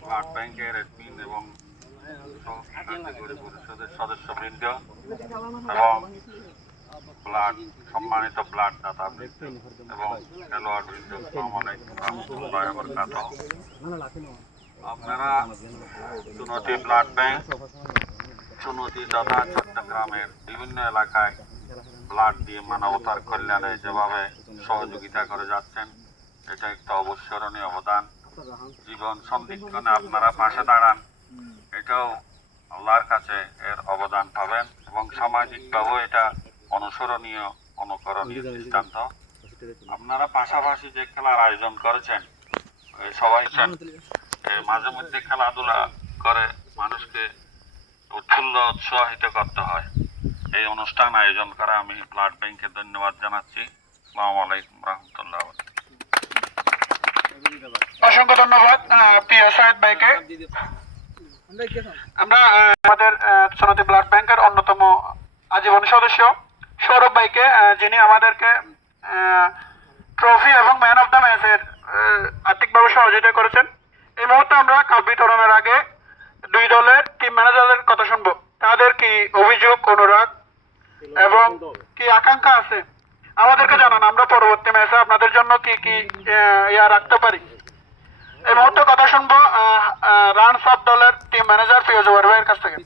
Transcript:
Blood ব্যাংকের এবং পরিষদের সদস্যবৃন্দ এবং ব্লাড সম্মানিত ব্লাড দাতা এবং খেলোয়াড় বৃন্দ আপনারা চুনতি ব্লাড ব্যাংক চুনতি তথা চট্টগ্রামের বিভিন্ন এলাকায় ব্লাড দিয়ে মানবতার কল্যাণে যেভাবে সহযোগিতা করে যাচ্ছেন, এটা একটা অবসরণীয় অবদান। জীবন সন্দিক্ষণে আপনারা পাশে দাঁড়ান। এটাও আল্লাহর কাছে এর অবদান পাবেন এবং সামাজিকভাবেও এটা অনুসরণীয়, অনুকরণীয় দৃষ্টান্ত আপনারা পাশাপাশি যে খেলার আয়োজন করেছেন সবাই মাঝে মধ্যে খেলাধুলা করে মানুষকে উৎফুল্ল, উৎসাহিত করতে হয়। এই অনুষ্ঠান আয়োজন করা আমি ব্লাড ব্যাংকে ধন্যবাদ জানাচ্ছি। আসসালামু আলাইকুম অসংখ্য ধন্যবাদ প্রিয় সাহেদ ভাইকে। আমরা আমাদের সনতি ব্লাড ব্যাংকের অন্যতম আজীবন সদস্য সৌরভ ভাইকে যিনি আমাদেরকে ট্রফি এবং ম্যান অফ দ্য ম্যাচের আর্থিকভাবে সহযোগিতা করেছেন। এই মুহূর্তে আমরা কাপ বিতরণের আগে দুই দলের টিম ম্যানেজারদের কথা শুনব। তাদের কি অভিযোগ, অনুরাগ এবং কি আকাঙ্ক্ষা আছে? আমাদেরকে জানান, আমরা পরবর্তী ম্যাচে আপনাদের জন্য কি কি ইয়া রাখতে পারি? শুনব রান সাব দলের টিম ম্যানেজার ফিরোজ ওয়ারবাইয়ের কাছ থেকে।